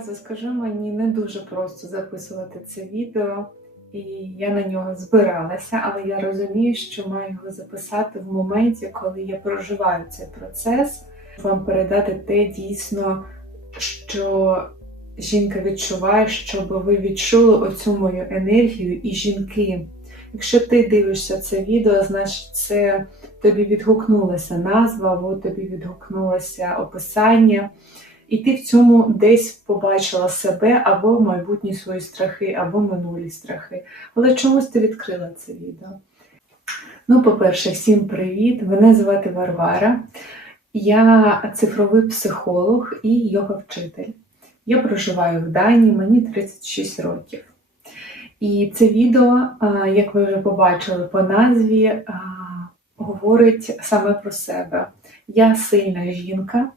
Одразу скажу, мені не дуже просто записувати це відео, і я на нього збиралася, але я розумію, що маю його записати в моменті, коли я проживаю цей процес, вам передати те дійсно, що жінка відчуває, щоб ви відчули оцю мою енергію і жінки. Якщо ти дивишся це відео, значить це тобі відгукнулася назва, або тобі відгукнулося описання, і ти в цьому десь побачила себе або майбутні свої страхи, або минулі страхи. Але чомусь ти відкрила це відео. Ну, по-перше, всім привіт! Мене звати Варвара. Я цифровий психолог і йога-вчитель. Я проживаю в Данії, мені 36 років. І це відео, як ви вже побачили по назві, говорить саме про себе. Я сильна жінка,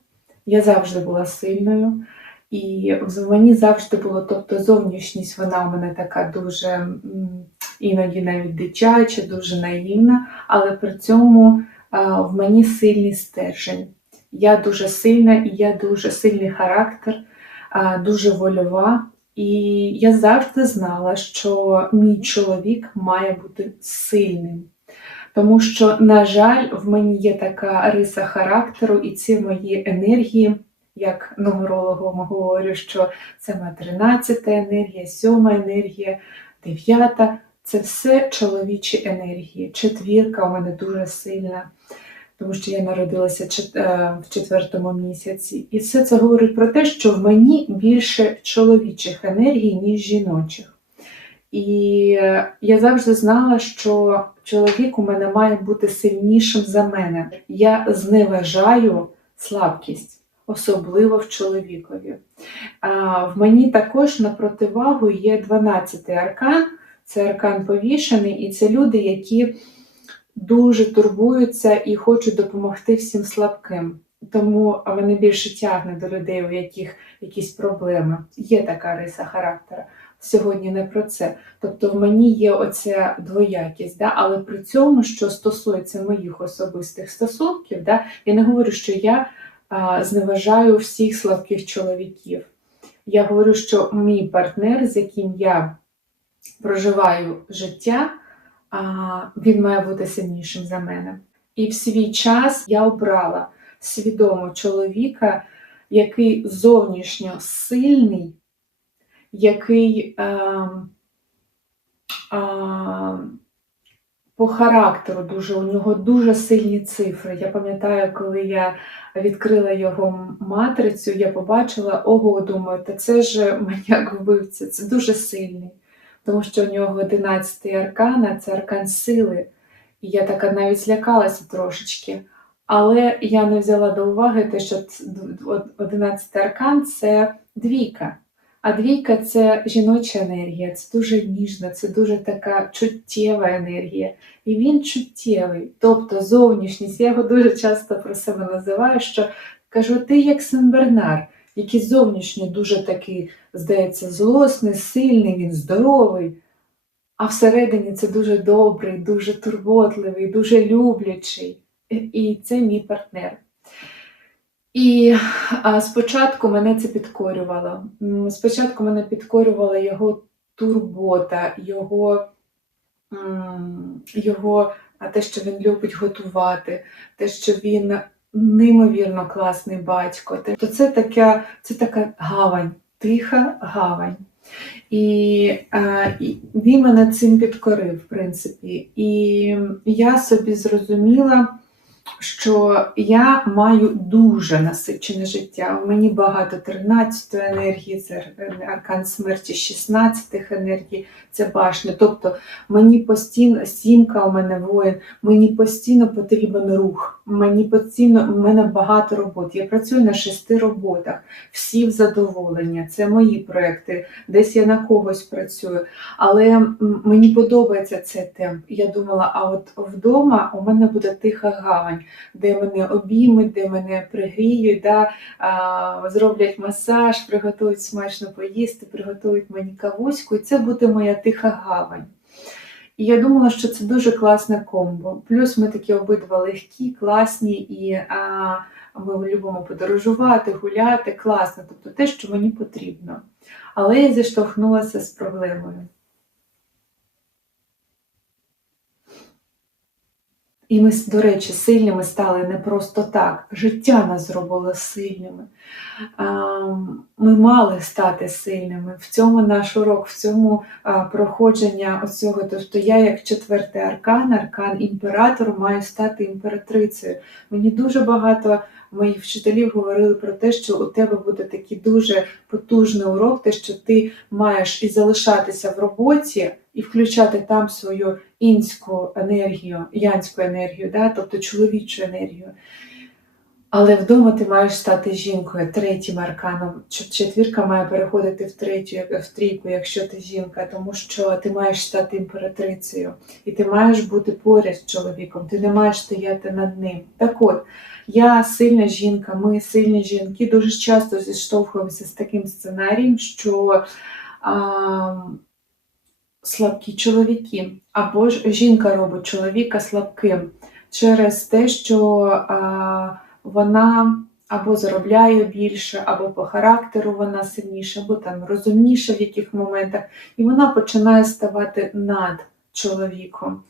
я завжди була сильною, і в мені завжди було, тобто зовнішність, вона у мене така дуже іноді навіть дитяча, дуже наївна, але при цьому в мені сильний стержень. Я дуже сильна і я дуже сильний характер, дуже вольова. І я завжди знала, що мій чоловік має бути сильним. Тому що, на жаль, в мені є така риса характеру, і ці мої енергії, як нумерологом говорю, що це моя 13 енергія, 7 енергія, 9 це все чоловічі енергії. Четвірка у мене дуже сильна, тому що я народилася е, в четвертому місяці. І все це говорить про те, що в мені більше чоловічих енергій, ніж жіночих. І я завжди знала, що чоловік у мене має бути сильнішим за мене. Я зневажаю слабкість, особливо в чоловікові. А в мені також на противагу є 12-й аркан, це аркан повішений, і це люди, які дуже турбуються і хочуть допомогти всім слабким. Тому мене більше тягне до людей, у яких якісь проблеми. Є така риса характера. Сьогодні не про це. Тобто в мені є оця двоякість, да? але при цьому, що стосується моїх особистих стосунків, да? я не говорю, що я а, зневажаю всіх слабких чоловіків. Я говорю, що мій партнер, з яким я проживаю життя, а, він має бути сильнішим за мене. І в свій час я обрала свідомо чоловіка, який зовнішньо сильний, який е, е, по характеру дуже, у нього дуже сильні цифри. Я пам'ятаю, коли я відкрила його матрицю, я побачила, ого, думаю, та це ж маньяк вбивця, це дуже сильний, тому що у нього 11 аркан, а це аркан сили. І я така навіть злякалася трошечки. Але я не взяла до уваги те, що 11 аркан це двійка. А двійка це жіноча енергія, це дуже ніжна, це дуже така чуттєва енергія. І він чуттєвий, тобто зовнішність. Я його дуже часто про себе називаю, що кажу, ти як Сен-Бернар, який зовнішньо дуже такий, здається, злосний, сильний, він здоровий. А всередині це дуже добрий, дуже турботливий, дуже люблячий. І це мій партнер. І а, спочатку мене це підкорювало. Спочатку мене підкорювала його турбота, його, його а те, що він любить готувати, те, що він неймовірно класний батько. То це така, це така гавань, тиха гавань. І, е, і він мене цим підкорив, в принципі. І я собі зрозуміла, що я маю дуже насичене життя. У мені багато 13 енергії, це аркан смерті 16 енергій, це башня. Тобто мені постійно сімка у мене воїн, мені постійно потрібен рух, мені постійно у мене багато робот. Я працюю на шести роботах, всі в задоволення. Це мої проекти, десь я на когось працюю. Але мені подобається цей темп. Я думала, а от вдома у мене буде тиха гавань, де мене обіймуть, де мене пригріють, да, а, зроблять масаж, приготують смачно поїсти, приготують мені кавуську, і це буде моя тиха гавань. І я думала, що це дуже класне комбо. Плюс ми такі обидва легкі, класні, і а, ми любимо подорожувати, гуляти, класно, тобто те, що мені потрібно. Але я зіштовхнулася з проблемою. І ми, до речі, сильними стали не просто так. Життя нас зробило сильними. Ми мали стати сильними. В цьому наш урок, в цьому проходження оцього. Тобто я, як четвертий аркан, аркан імператору, маю стати імператрицею. Мені дуже багато моїх вчителів говорили про те, що у тебе буде такий дуже потужний урок, те, що ти маєш і залишатися в роботі, і включати там свою інську енергію, янську енергію, да? тобто чоловічу енергію. Але вдома ти маєш стати жінкою, третім арканом. Четвірка має переходити в третю, в трійку, якщо ти жінка, тому що ти маєш стати імператрицею, і ти маєш бути поряд з чоловіком, ти не маєш стояти над ним. Так от, я сильна жінка, ми сильні жінки, дуже часто зіштовхуємося з таким сценарієм, що а, слабкі чоловіки, або ж жінка робить чоловіка слабким через те, що а, вона або заробляє більше, або по характеру вона сильніша, або там розумніша в яких моментах, і вона починає ставати над чоловіком.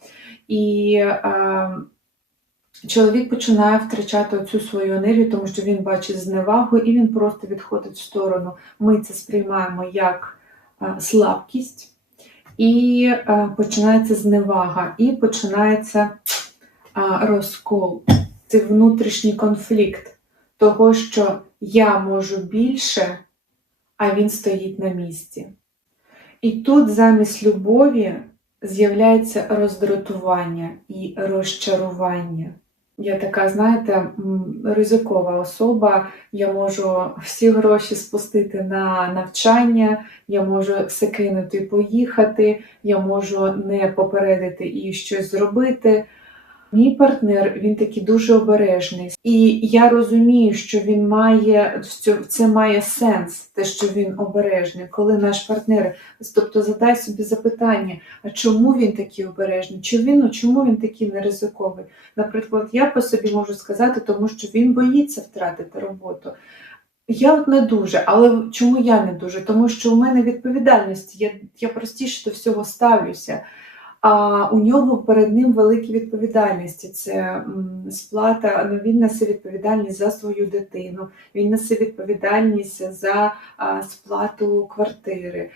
І а, чоловік починає втрачати оцю свою енергію, тому що він бачить зневагу і він просто відходить в сторону. Ми це сприймаємо як а, слабкість. І а, починається зневага, і починається а, розкол це внутрішній конфлікт того, що я можу більше, а він стоїть на місці. І тут замість любові з'являється роздратування і розчарування. Я така, знаєте, ризикова особа, я можу всі гроші спустити на навчання, я можу все кинути і поїхати, я можу не попередити і щось зробити. Мій партнер він такий дуже обережний, і я розумію, що він має це має сенс, те, що він обережний, коли наш партнер, тобто задай собі запитання, а чому він такий обережний? Чи він, ну, чому він такий неризиковий? Наприклад, я по собі можу сказати, тому що він боїться втратити роботу. Я от не дуже, але чому я не дуже? Тому що у мене відповідальність, я, я простіше до всього ставлюся а у нього перед ним великі відповідальності. Це сплата, ну він несе відповідальність за свою дитину, він несе відповідальність за сплату квартири,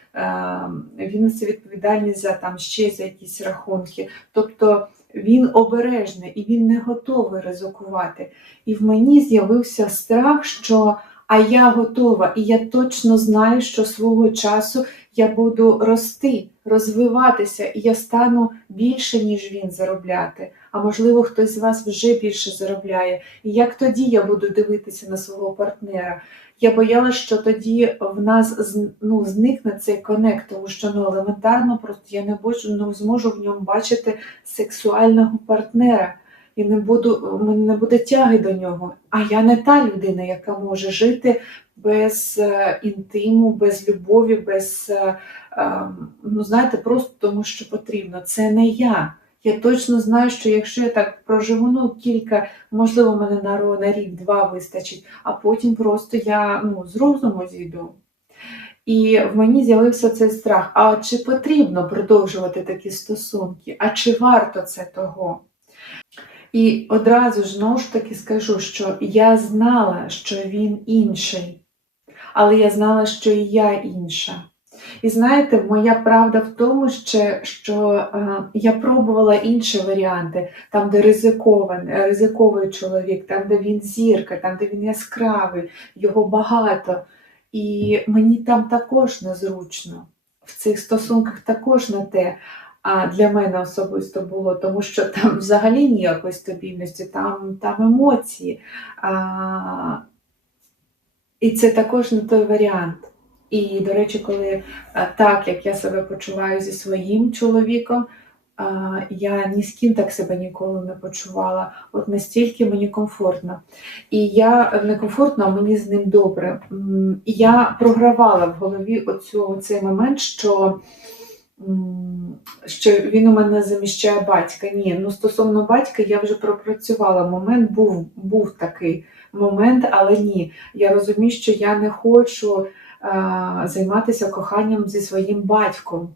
він несе відповідальність за там ще за якісь рахунки. Тобто він обережний і він не готовий ризикувати. І в мені з'явився страх, що а я готова, і я точно знаю, що свого часу я буду рости, розвиватися, і я стану більше, ніж він заробляти. А можливо, хтось з вас вже більше заробляє. І як тоді я буду дивитися на свого партнера? Я боялася, що тоді в нас ну, зникне цей конект, тому що ну, елементарно просто я не бачу, не зможу в ньому бачити сексуального партнера і не буду, мене не буде тяги до нього. А я не та людина, яка може жити без е, інтиму, без любові, без, е, ем, ну знаєте, просто тому, що потрібно. Це не я. Я точно знаю, що якщо я так проживу, ну кілька, можливо, мене на, на рік-два вистачить, а потім просто я ну, з розуму зійду. І в мені з'явився цей страх: а чи потрібно продовжувати такі стосунки? А чи варто це того? І одразу ж знову ж таки скажу, що я знала, що він інший, але я знала, що і я інша. І знаєте, моя правда в тому, що, що е, я пробувала інші варіанти, там, де ризикований, ризиковий чоловік, там, де він зірка, там, де він яскравий, його багато. І мені там також незручно. В цих стосунках також не те а для мене особисто було, тому що там взагалі ніякої стабільності, там там емоції. А, І це також не той варіант. І, до речі, коли так, як я себе почуваю зі своїм чоловіком, я ні з ким так себе ніколи не почувала. От настільки мені комфортно. І я не комфортно, а мені з ним добре. Я програвала в голові оцю, цей момент, що що він у мене заміщає батька. Ні, ну стосовно батька я вже пропрацювала. Момент був, був такий момент, але ні. Я розумію, що я не хочу е, займатися коханням зі своїм батьком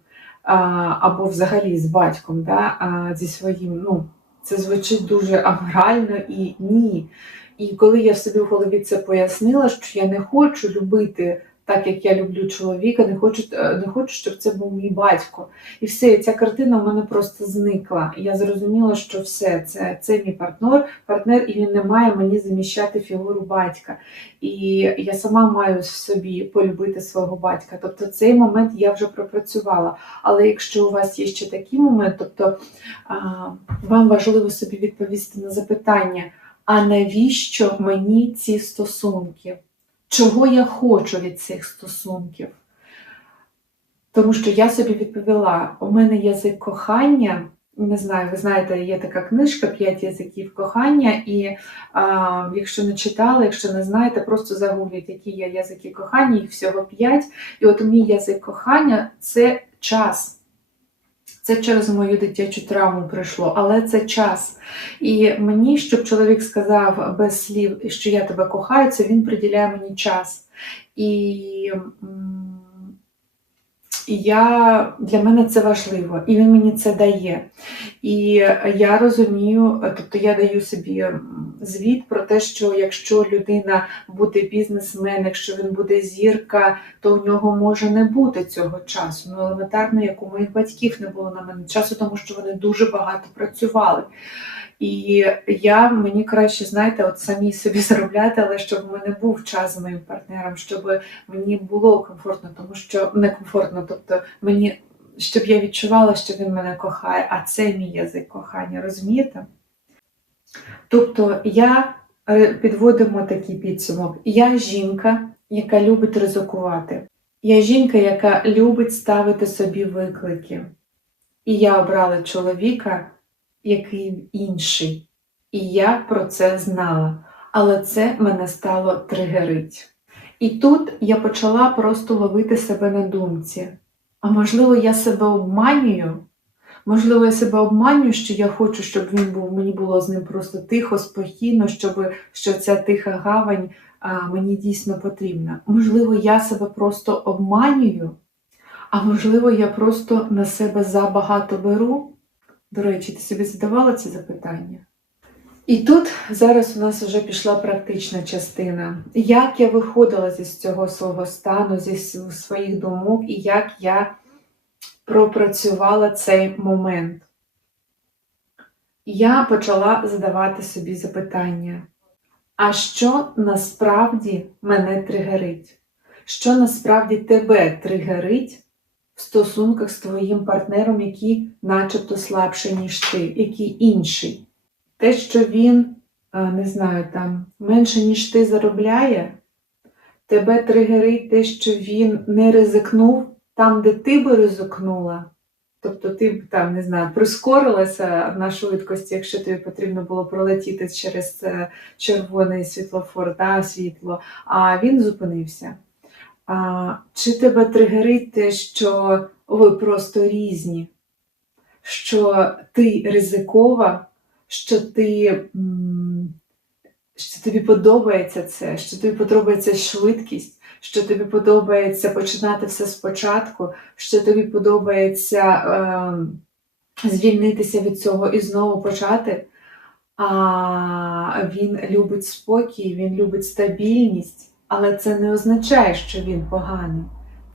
а, або взагалі з батьком, да, а, зі своїм. ну, Це звучить дуже аморально і ні. І коли я собі в голові це пояснила, що я не хочу любити так, як я люблю чоловіка, не хочу, е, не хочу, щоб це був мій батько. І все, ця картина в мене просто зникла. Я зрозуміла, що все, це, це мій партнер, партнер, і він не має мені заміщати фігуру батька. І я сама маю в собі полюбити свого батька. Тобто цей момент я вже пропрацювала. Але якщо у вас є ще такий момент, тобто а, вам важливо собі відповісти на запитання, а навіщо мені ці стосунки? Чого я хочу від цих стосунків? Тому що я собі відповіла: у мене язик кохання. Не знаю, ви знаєте, є така книжка П'ять язиків кохання, і а, якщо не читали, якщо не знаєте, просто загугліть, які є язики кохання, їх всього п'ять. І от мій язик кохання це час. Це через мою дитячу травму прийшло, але це час. І мені, щоб чоловік сказав без слів, що я тебе кохаю, це він приділяє мені час. І я, для мене це важливо, і він мені це дає. І я розумію, тобто я даю собі звіт про те, що якщо людина буде бізнесмен, якщо він буде зірка, то у нього може не бути цього часу. Ну, елементарно, як у моїх батьків не було на мене часу, тому що вони дуже багато працювали. І я мені краще, знаєте, от самі собі заробляти, але щоб у мене був час з моїм партнером, щоб мені було комфортно, тому що некомфортно, тобто мені, щоб я відчувала, що він мене кохає, а це мій язик кохання, розумієте? Тобто я е, підводимо такий підсумок. Я жінка, яка любить ризикувати. Я жінка, яка любить ставити собі виклики. І я обрала чоловіка, який інший. І я про це знала. Але це мене стало тригерить. І тут я почала просто ловити себе на думці. А можливо, я себе обманюю? Можливо, я себе обманюю, що я хочу, щоб він був, мені було з ним просто тихо, спокійно, щоб що ця тиха гавань а, мені дійсно потрібна. Можливо, я себе просто обманюю, а можливо, я просто на себе забагато беру. До речі, ти собі задавала ці запитання? І тут зараз у нас вже пішла практична частина. Як я виходила зі цього свого стану, зі своїх думок, і як я пропрацювала цей момент. Я почала задавати собі запитання, а що насправді мене тригерить? Що насправді тебе тригерить в стосунках з твоїм партнером, який начебто слабший, ніж ти, який інший? Те, що він, не знаю, там менше, ніж ти заробляє, тебе тригерить те, що він не ризикнув там, де ти би ризикнула. Тобто ти б там, не знаю, прискорилася на швидкості, якщо тобі потрібно було пролетіти через червоний світлофор, да, світло, а він зупинився. Чи тебе тригерить те, що ви просто різні, що ти ризикова, що ти, що тобі подобається це, що тобі подобається швидкість, що тобі подобається починати все спочатку, що тобі подобається е, звільнитися від цього і знову почати. А він любить спокій, він любить стабільність, але це не означає, що він поганий.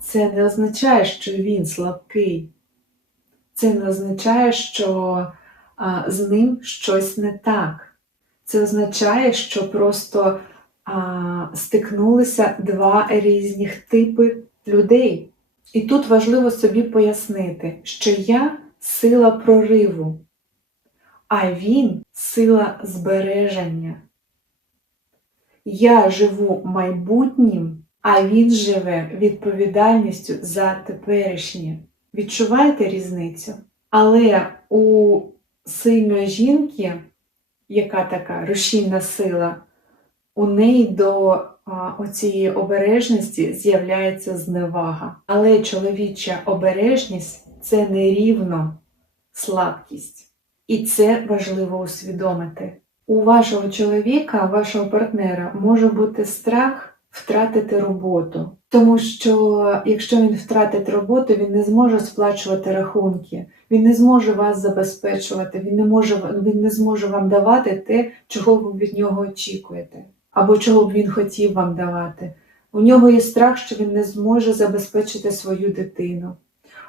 Це не означає, що він слабкий. Це не означає, що а, з ним щось не так. Це означає, що просто а, стикнулися два різних типи людей. І тут важливо собі пояснити, що я сила прориву, а він сила збереження. Я живу майбутнім, а він живе відповідальністю за теперішнє. Відчуваєте різницю? Але у сильної жінки, яка така рушійна сила, у неї до оцієї обережності з'являється зневага. Але чоловіча обережність це не рівно слабкість. І це важливо усвідомити. У вашого чоловіка, вашого партнера може бути страх втратити роботу. Тому що якщо він втратить роботу, він не зможе сплачувати рахунки, він не зможе вас забезпечувати, він не, може, він не зможе вам давати те, чого ви від нього очікуєте, або чого б він хотів вам давати. У нього є страх, що він не зможе забезпечити свою дитину.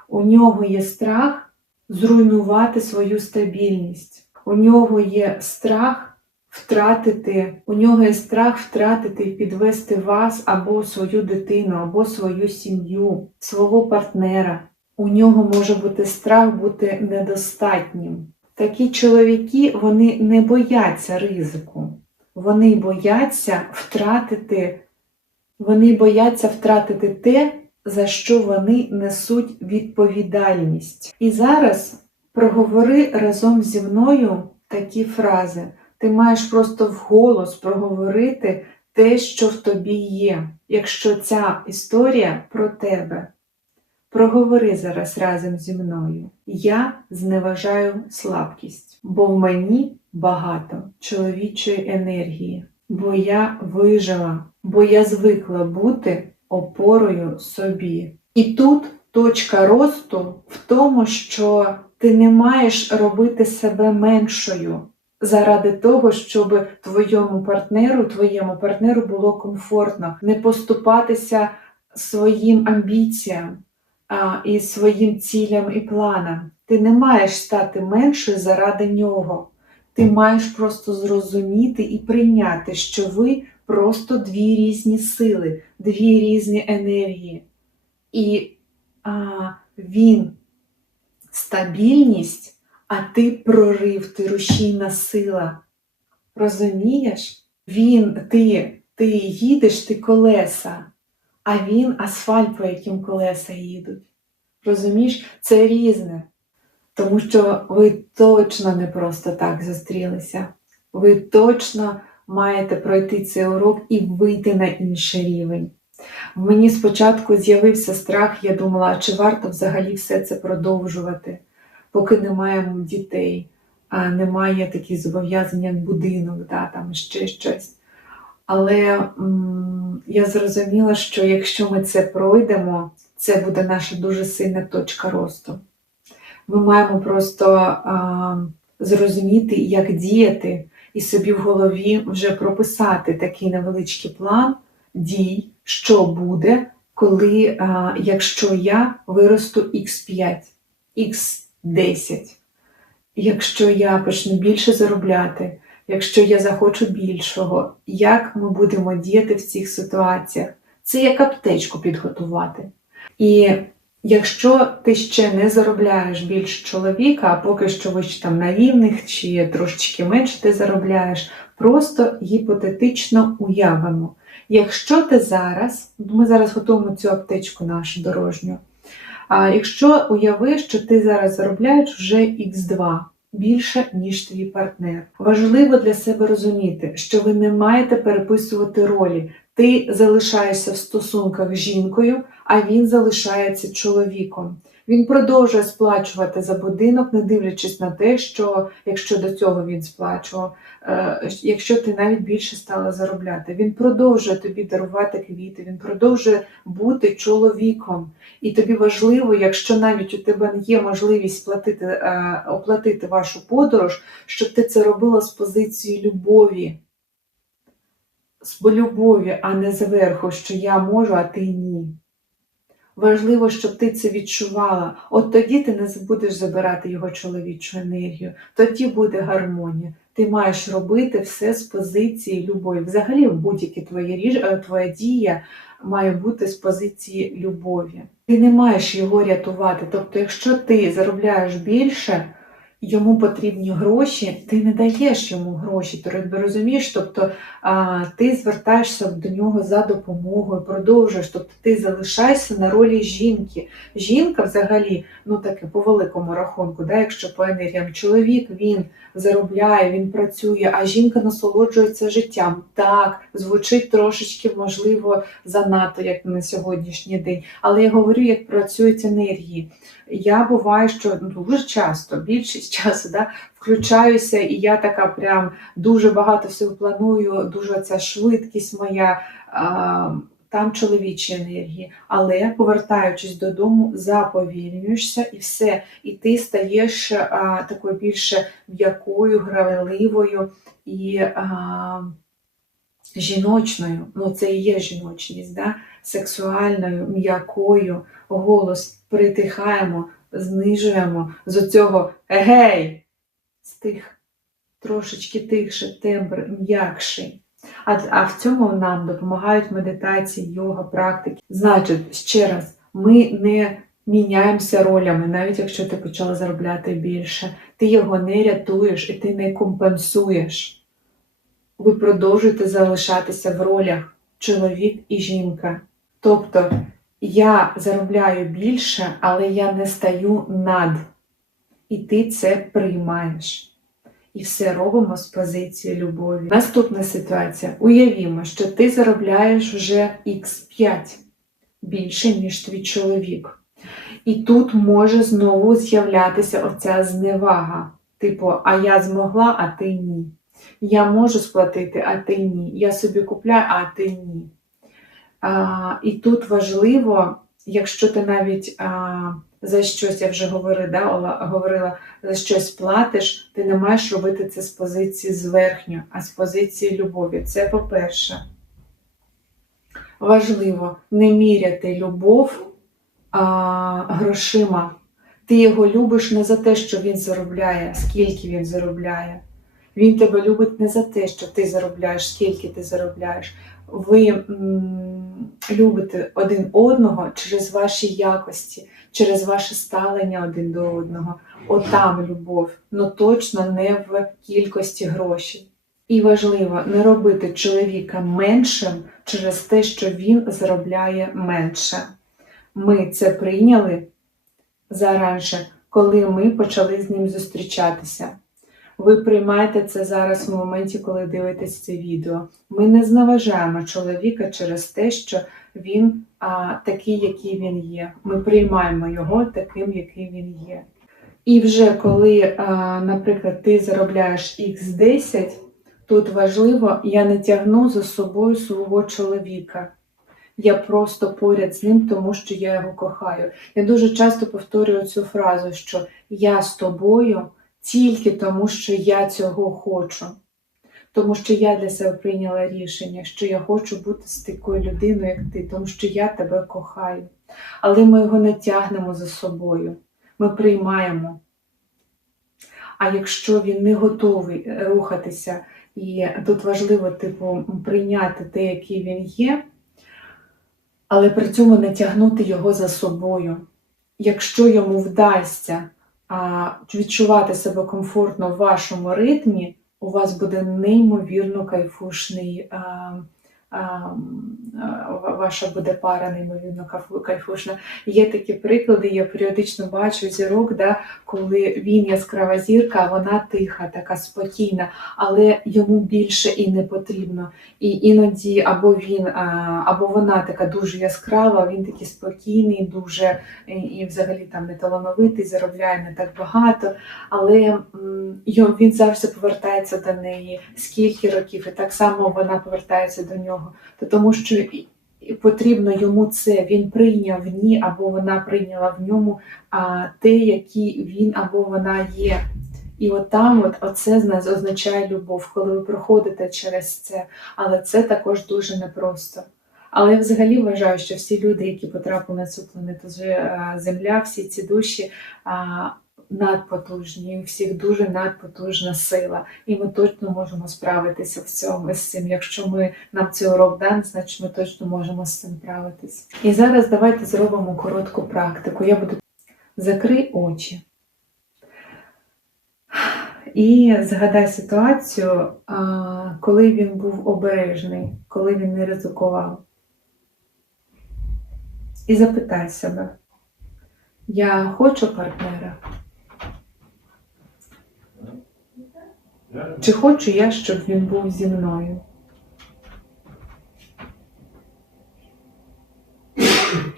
У нього є страх зруйнувати свою стабільність. У нього є страх втратити, у нього є страх втратити і підвести вас або свою дитину, або свою сім'ю, свого партнера. У нього може бути страх бути недостатнім. Такі чоловіки вони не бояться ризику, вони бояться втратити, вони бояться втратити те, за що вони несуть відповідальність. І зараз проговори разом зі мною такі фрази. Ти маєш просто вголос проговорити те, що в тобі є, якщо ця історія про тебе. Проговори зараз разом зі мною. Я зневажаю слабкість, бо в мені багато чоловічої енергії, бо я вижила, бо я звикла бути опорою собі. І тут точка росту в тому, що ти не маєш робити себе меншою заради того, щоб твоєму партнеру, твоєму партнеру було комфортно, не поступатися своїм амбіціям а, і своїм цілям і планам. Ти не маєш стати меншою заради нього. Ти маєш просто зрозуміти і прийняти, що ви просто дві різні сили, дві різні енергії. І а, він стабільність, а ти прорив, ти рушійна сила. Розумієш? Він, ти, ти їдеш, ти колеса, а він асфальт, по яким колеса їдуть. Розумієш, це різне. Тому що ви точно не просто так зустрілися. Ви точно маєте пройти цей урок і вийти на інший рівень. В мені спочатку з'явився страх, я думала, чи варто взагалі все це продовжувати, поки немає дітей, а немає таких зобов'язань, як будинок, да, там ще щось. Але м, я зрозуміла, що якщо ми це пройдемо, це буде наша дуже сильна точка росту. Ми маємо просто а, зрозуміти, як діяти, і собі в голові вже прописати такий невеличкий план дій, що буде, коли, а, якщо я виросту X5, X10, якщо я почну більше заробляти, якщо я захочу більшого, як ми будемо діяти в цих ситуаціях? Це як аптечку підготувати. І якщо ти ще не заробляєш більше чоловіка, а поки що ви ще там на рівних чи трошечки менше ти заробляєш, просто гіпотетично уявимо. Якщо ти зараз, ми зараз готуємо цю аптечку нашу дорожню, а якщо уяви, що ти зараз заробляєш вже Х2 більше, ніж твій партнер. Важливо для себе розуміти, що ви не маєте переписувати ролі. Ти залишаєшся в стосунках з жінкою, а він залишається чоловіком. Він продовжує сплачувати за будинок, не дивлячись на те, що якщо до цього він сплачував, е, якщо ти навіть більше стала заробляти, він продовжує тобі дарувати квіти, він продовжує бути чоловіком. І тобі важливо, якщо навіть у тебе не є можливість сплатити, е, оплатити вашу подорож, щоб ти це робила з позиції любові. З любові, а не зверху, що я можу, а ти ні. Важливо, щоб ти це відчувала. От тоді ти не будеш забирати його чоловічу енергію, тоді буде гармонія. Ти маєш робити все з позиції любові. Взагалі, будь-яке твоє ріж... е, твоя дія має бути з позиції любові. Ти не маєш його рятувати. Тобто, якщо ти заробляєш більше, йому потрібні гроші, ти не даєш йому гроші, ти розумієш, тобто а, ти звертаєшся до нього за допомогою, продовжуєш, тобто ти залишаєшся на ролі жінки. Жінка взагалі, ну таке по великому рахунку, да, якщо по енергіям, чоловік він заробляє, він працює, а жінка насолоджується життям. Так, звучить трошечки, можливо, занадто, як на сьогоднішній день. Але я говорю, як працюють енергії. Я буваю, що ну, дуже часто, більшість часу, да, включаюся, і я така прям дуже багато всього планую, дуже ця швидкість моя. А, там чоловічі енергії, але повертаючись додому, заповільнюєшся і все. І ти стаєш а, такою більше м'якою, граливою і а, жіночною. Ну, це і є жіночність, да? Сексуальною, м'якою, голос притихаємо, знижуємо з оцього гей, стих, трошечки тихше, тембр м'якший. А, а в цьому нам допомагають медитації, йога, практики. Значить, ще раз, ми не міняємося ролями, навіть якщо ти почала заробляти більше, ти його не рятуєш і ти не компенсуєш. Ви продовжуєте залишатися в ролях чоловік і жінка. Тобто я заробляю більше, але я не стаю над. І ти це приймаєш. І все робимо з позиції любові. Наступна ситуація. Уявімо, що ти заробляєш вже Х5 більше, ніж твій чоловік. І тут може знову з'являтися оця зневага. Типу, а я змогла, а ти ні. Я можу сплатити, а ти ні. Я собі купляю, а ти ні. І тут важливо, якщо ти навіть за щось, я вже говорила, да, говорила, за щось платиш, ти не маєш робити це з позиції зверхньо, а з позиції любові. Це по-перше. Важливо не міряти любов а, грошима. Ти його любиш не за те, що він заробляє, скільки він заробляє. Він тебе любить не за те, що ти заробляєш, скільки ти заробляєш. Ви м, любите один одного через ваші якості, через ваше ставлення один до одного. Отам любов, ну точно не в кількості грошей. І важливо не робити чоловіка меншим через те, що він заробляє менше. Ми це прийняли заранше, коли ми почали з ним зустрічатися. Ви приймаєте це зараз в моменті, коли дивитесь це відео. Ми не зневажаємо чоловіка через те, що він а, такий, який він є. Ми приймаємо його таким, який він є. І вже коли, а, наприклад, ти заробляєш Х10, тут важливо, я не тягну за собою свого чоловіка. Я просто поряд з ним, тому що я його кохаю. Я дуже часто повторюю цю фразу, що я з тобою тільки тому, що я цього хочу. Тому що я для себе прийняла рішення, що я хочу бути з такою людиною, як ти, тому що я тебе кохаю. Але ми його не тягнемо за собою, ми приймаємо. А якщо він не готовий рухатися, і тут важливо, типу, прийняти те, який він є, але при цьому не тягнути його за собою. Якщо йому вдасться відчувати себе комфортно в вашому ритмі, у вас буде неймовірно кайфушний. А, ваша буде пара неймовірно кайфу- кайфушна. Є такі приклади, я періодично бачу зірок, да, коли він яскрава зірка, а вона тиха, така спокійна, але йому більше і не потрібно. І іноді або він, або вона така дуже яскрава, він такий спокійний, дуже і взагалі там не талановитий, заробляє не так багато, але він завжди повертається до неї скільки років, і так само вона повертається до нього. То тому що потрібно йому це, він прийняв в ній, або вона прийняла в ньому а, те, який він або вона є. І от там, от оце означає любов, коли ви проходите через це. Але це також дуже непросто. Але я взагалі вважаю, що всі люди, які потрапили на цю планету е, Земля, всі ці душі надпотужні, у всіх дуже надпотужна сила. І ми точно можемо справитися в цьому з цим. Якщо ми нам цей урок дан, значить ми точно можемо з цим справитися. І зараз давайте зробимо коротку практику. Я буду закрий очі. І згадай ситуацію, коли він був обережний, коли він не ризикував. І запитай себе: я хочу партнера? Чи хочу я, щоб він був зі мною?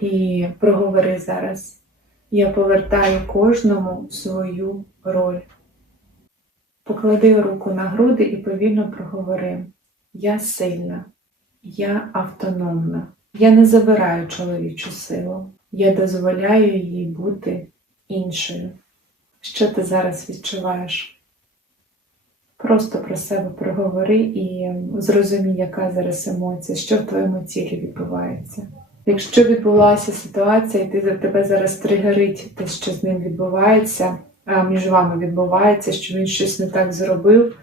І проговори зараз. Я повертаю кожному свою роль. Поклади руку на груди і повільно проговори. Я сильна, я автономна. Я не забираю чоловічу силу. Я дозволяю їй бути іншою. Що ти зараз відчуваєш? Просто про себе проговори і зрозумій, яка зараз емоція, що в твоєму тілі відбувається. Якщо відбулася ситуація, і ти тебе зараз тригерить те, що з ним відбувається, між вами відбувається, що він щось не так зробив.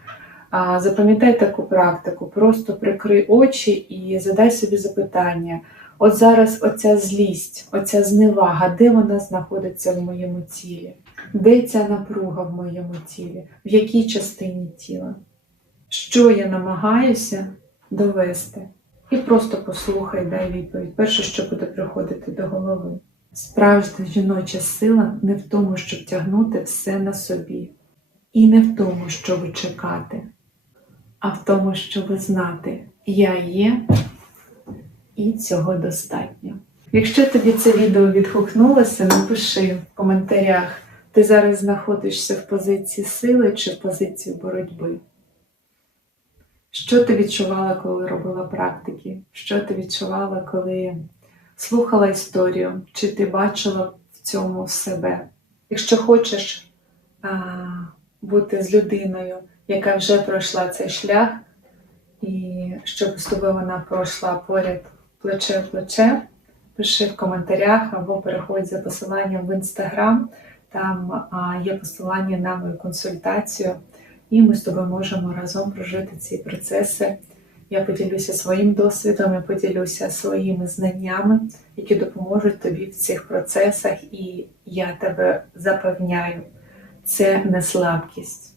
Запам'ятай таку практику, просто прикрий очі і задай собі запитання. От зараз оця злість, оця зневага, де вона знаходиться в моєму тілі? Де ця напруга в моєму тілі? В якій частині тіла? Що я намагаюся довести? І просто послухай, дай відповідь. Перше, що буде приходити до голови. Справжня жіноча сила не в тому, щоб тягнути все на собі, і не в тому, щоб чекати, а в тому, щоб знати, я є, і цього достатньо. Якщо тобі це відео відгукнулося, напиши в коментарях, ти зараз знаходишся в позиції сили чи в позиції боротьби. Що ти відчувала, коли робила практики? Що ти відчувала, коли слухала історію? Чи ти бачила в цьому себе? Якщо хочеш а, бути з людиною, яка вже пройшла цей шлях, і щоб з тобою вона пройшла поряд плече в плече, пиши в коментарях або переходь за посиланням в інстаграм. Там є посилання на мою консультацію, і ми з тобою можемо разом прожити ці процеси. Я поділюся своїм досвідом, я поділюся своїми знаннями, які допоможуть тобі в цих процесах, і я тебе запевняю, це не слабкість,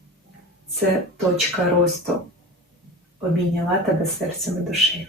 це точка росту. Обійняла тебе серцем і душею.